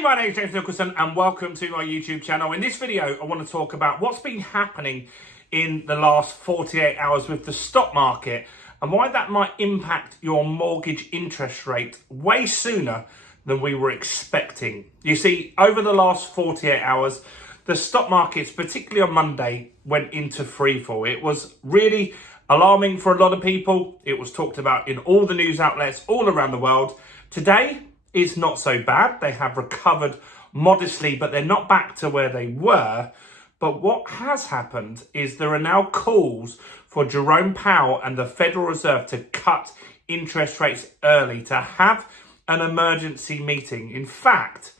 Hey, my name is James Nicholson and welcome to my YouTube channel. In this video, I want to talk about what's been happening in the last 48 hours with the stock market and why that might impact your mortgage interest rate way sooner than we were expecting. You see, over the last 48 hours, the stock markets, particularly on Monday, went into freefall. It was really alarming for a lot of people. It was talked about in all the news outlets all around the world. Today, it's not so bad. They have recovered modestly, but they're not back to where they were. But what has happened is there are now calls for Jerome Powell and the Federal Reserve to cut interest rates early, to have an emergency meeting. In fact,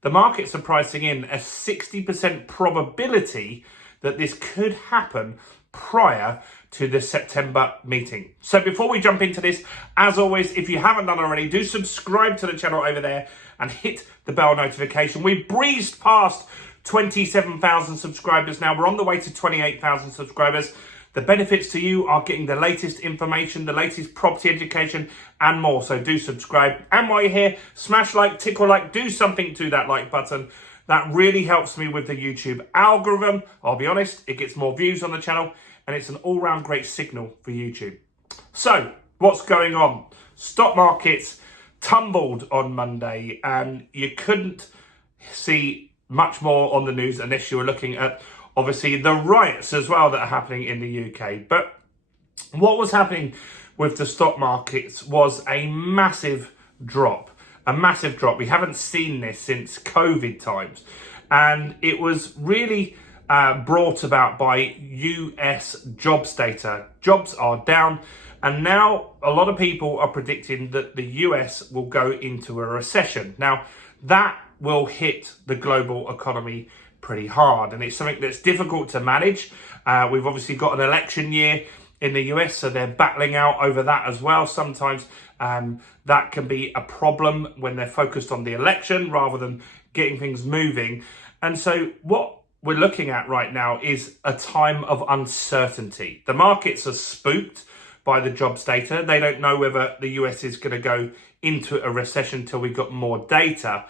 the markets are pricing in a 60% probability that this could happen prior to the September meeting. So before we jump into this, as always, if you haven't done already, do subscribe to the channel over there and hit the bell notification. We've breezed past 27,000 subscribers now. We're on the way to 28,000 subscribers. The benefits to you are getting the latest information, the latest property education and more. So do subscribe. And while you're here, smash like, tickle like, do something to that like button. That really helps me with the YouTube algorithm. I'll be honest, it gets more views on the channel and it's an all-round great signal for YouTube. So, what's going on? Stock markets tumbled on Monday and you couldn't see much more on the news unless you were looking at, obviously, the riots as well that are happening in the UK. But what was happening with the stock markets was a massive drop. A massive drop. We haven't seen this since COVID times. And it was really brought about by US jobs data. Jobs are down. And now a lot of people are predicting that the US will go into a recession. Now, that will hit the global economy pretty hard. And it's something that's difficult to manage. We've obviously got an election year in the US, so they're battling out over that as well. Sometimes that can be a problem when they're focused on the election rather than getting things moving. And so what we're looking at right now is a time of uncertainty. The markets are spooked by the jobs data. They don't know whether the US is going to go into a recession till we've got more data.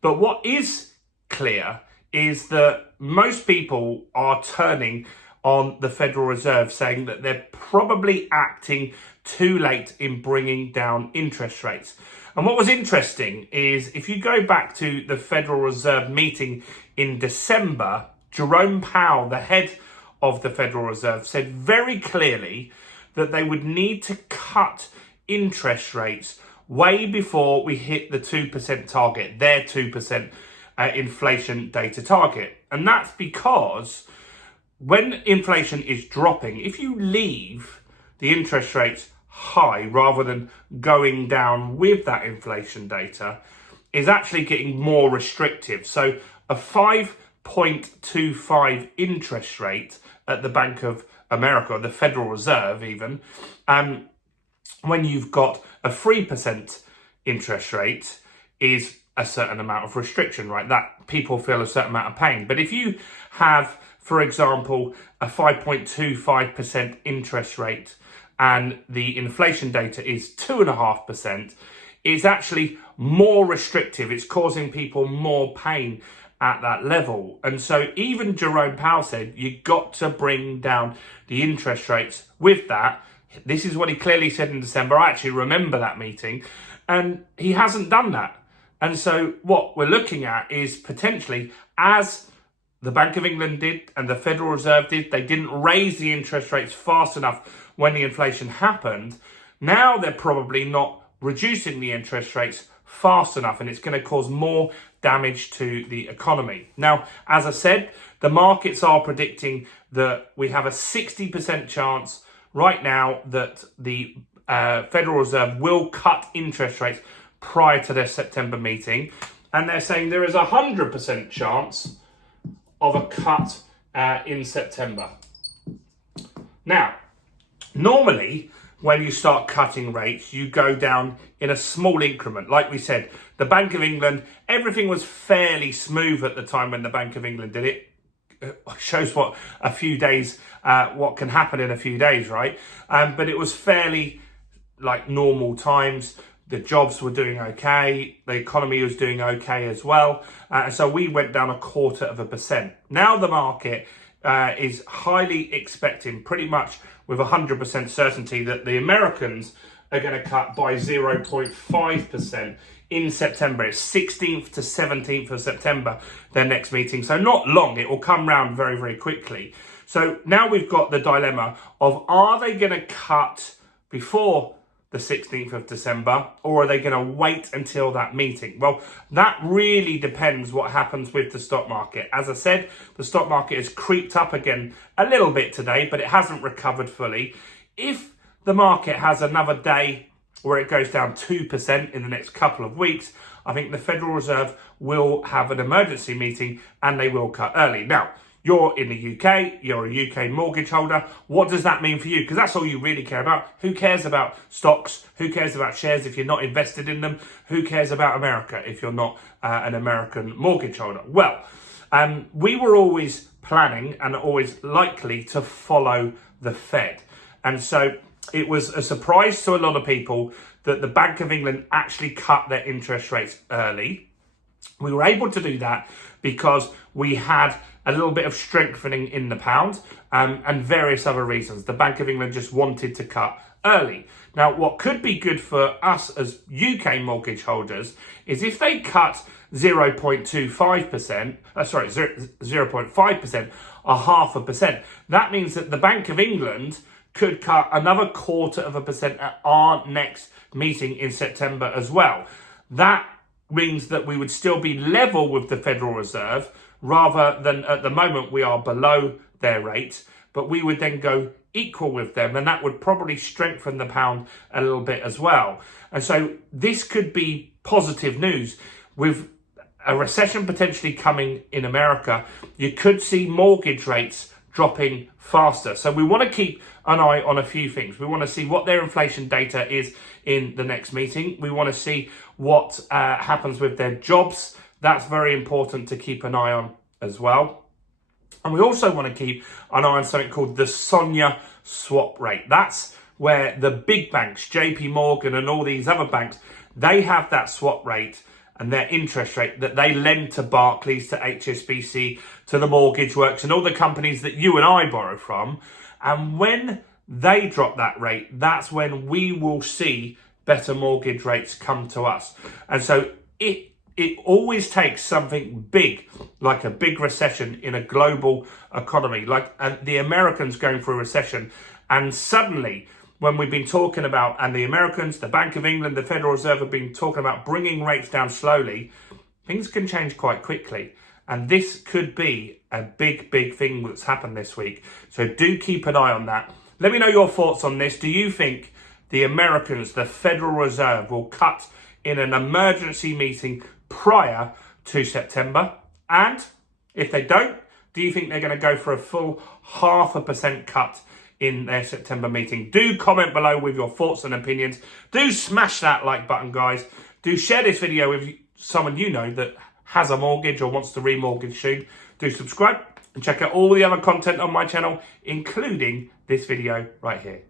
But what is clear is that most people are turning on the Federal Reserve, saying that they're probably acting too late in bringing down interest rates. And what was interesting is if you go back to the Federal Reserve meeting in December, Jerome Powell, the head of the Federal Reserve, said very clearly that they would need to cut interest rates way before we hit the 2% target, their 2% inflation data target. And that's because when inflation is dropping, if you leave the interest rates high rather than going down with that inflation data, is actually getting more restrictive. So a 5.25 interest rate at the Bank of America, or the Federal Reserve even, when you've got a 3% interest rate, is a certain amount of restriction, right? That people feel a certain amount of pain. But if you have, for example, a 5.25% interest rate and the inflation data is 2.5%, it's actually more restrictive. It's causing people more pain at that level. And so even Jerome Powell said, you got to bring down the interest rates with that. This is what he clearly said in December. I actually remember that meeting, and he hasn't done that. And so what we're looking at is potentially, as the Bank of England did and the Federal Reserve did, they didn't raise the interest rates fast enough when the inflation happened. Now they're probably not reducing the interest rates fast enough, and it's going to cause more damage to the economy. Now, as I said, the markets are predicting that we have a 60% chance right now that the Federal Reserve will cut interest rates prior to their September meeting. And they're saying there is a 100% chance of a cut in September. Now, normally, when you start cutting rates, you go down in a small increment. Like we said, the Bank of England, everything was fairly smooth at the time when the Bank of England did it. It shows what a few days, what can happen in a few days, right? But it was fairly like normal times. the jobs were doing okay, the economy was doing okay as well. So we went down 0.25%. Now the market is highly expecting, pretty much with 100% certainty, that the Americans are going to cut by 0.5% in September. It's 16th to 17th of September, their next meeting. So not long, it will come round very, very quickly. So now we've got the dilemma of, are they going to cut before the 16th of December, or are they going to wait until that meeting? Well, that really depends what happens with the stock market. As I said, the stock market has creeped up again a little bit today, but it hasn't recovered fully. If the market has another day where it goes down 2% in the next couple of weeks, I think the Federal Reserve will have an emergency meeting and they will cut early. Now, you're in the UK, you're a UK mortgage holder. What does that mean for you? Because that's all you really care about. Who cares about stocks? Who cares about shares if you're not invested in them? Who cares about America if you're not an American mortgage holder? Well, we were always planning and always likely to follow the Fed. And so it was a surprise to a lot of people that the Bank of England actually cut their interest rates early. We were able to do that because we had a little bit of strengthening in the pound and various other reasons. The Bank of England just wanted to cut early. Now, what could be good for us as UK mortgage holders is if they cut 0.5%, or 0.5%, that means that the Bank of England could cut another 0.25% at our next meeting in September as well. That means that we would still be level with the Federal Reserve, rather than at the moment we are below their rate, but we would then go equal with them, and that would probably strengthen the pound a little bit as well. And so this could be positive news. With a recession potentially coming in America, you could see mortgage rates dropping faster. So we want to keep an eye on a few things. We want to see what their inflation data is in the next meeting. We want to see what happens with their jobs. That's very important to keep an eye on as well. And we also want to keep an eye on something called the SONIA swap rate. That's where the big banks, JP Morgan and all these other banks, they have that swap rate and their interest rate that they lend to Barclays, to HSBC, to the Mortgage Works and all the companies that you and I borrow from. And when they drop that rate, that's when we will see better mortgage rates come to us. And so it always takes something big, like a big recession in a global economy, like the Americans going through a recession. And suddenly, when we've been talking about, and the Americans, the Bank of England, the Federal Reserve have been talking about bringing rates down slowly, things can change quite quickly. And this could be a big, big thing that's happened this week. So do keep an eye on that. Let me know your thoughts on this. Do you think the Americans, the Federal Reserve, will cut in an emergency meeting prior to September? And if they don't, do you think they're going to go for a full 0.5% cut in their September meeting? Do comment below with your thoughts and opinions. Do smash that like button, guys. Do share this video with someone you know that has a mortgage or wants to remortgage soon. Do subscribe and check out all the other content on my channel, including this video right here.